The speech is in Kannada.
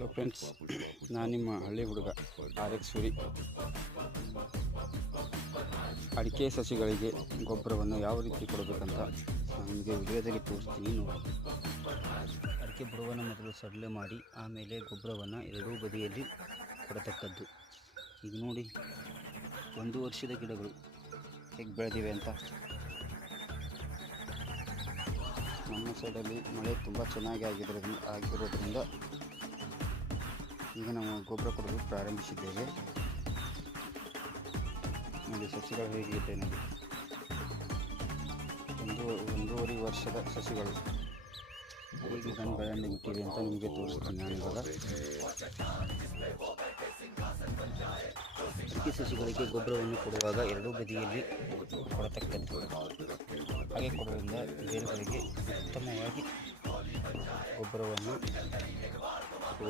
ಹಲೋ ಫ್ರೆಂಡ್ಸ್, ನಾನು ನಿಮ್ಮ ಹಳ್ಳಿ ಹುಡುಗ RX ಸೂರಿ. ಅಡಿಕೆ ಸಸಿಗಳಿಗೆ ಗೊಬ್ಬರವನ್ನು ಯಾವ ರೀತಿ ಕೊಡಬೇಕಂತ ನಿಮಗೆ ವಿಡಿಯೋದಲ್ಲಿ ತೋರಿಸ್ತೀನಿ ನೋಡಿ. ಅಡಿಕೆ ಬುಡವನ್ನು ಮೊದಲು ಸಡ್ಲೆ ಮಾಡಿ ಆಮೇಲೆ ಗೊಬ್ಬರವನ್ನು ಎರಡೂ ಬದಿಯಲ್ಲಿ ಕೊಡತಕ್ಕದ್ದು. ಈಗ ನೋಡಿ, 1 ವರ್ಷದ ಗಿಡಗಳು ಹೇಗೆ ಬೆಳೆದಿವೆ ಅಂತ. ನಮ್ಮ ಸೈಡಲ್ಲಿ ಮಳೆ ತುಂಬ ಚೆನ್ನಾಗಿ ಆಗಿರೋದ್ರಿಂದ ಈಗ ನಾವು ಗೊಬ್ಬರ ಕೊಡಲು ಪ್ರಾರಂಭಿಸಿದ್ದೇವೆ. ನೋಡಿ ಸಸಿಗಳು ಹೇಗಿದೆ ನೋಡಿ. 1.5 ವರ್ಷದ ಸಸಿಗಳು ಹೇಗೆ ಗಂಡು ಬೆಳೆಯನ್ನು ಬಿಟ್ಟಿವೆ ಅಂತ ನಿಮಗೆ ತೋರಿಸ್ತೀನಿ ನಾನು ಇವಾಗ. ಅಡಿಕೆ ಸಸಿಗಳಿಗೆ ಗೊಬ್ಬರವನ್ನು ಕೊಡುವಾಗ ಎರಡೂ ಬದಿಯಲ್ಲಿ ಕೊಡತಕ್ಕದ್ದು. ಹಾಗೆ ಕೊಡುವುದರಿಂದ ಬೇರುಗಳಿಗೆ ಉತ್ತಮವಾಗಿ ಗೊಬ್ಬರವನ್ನು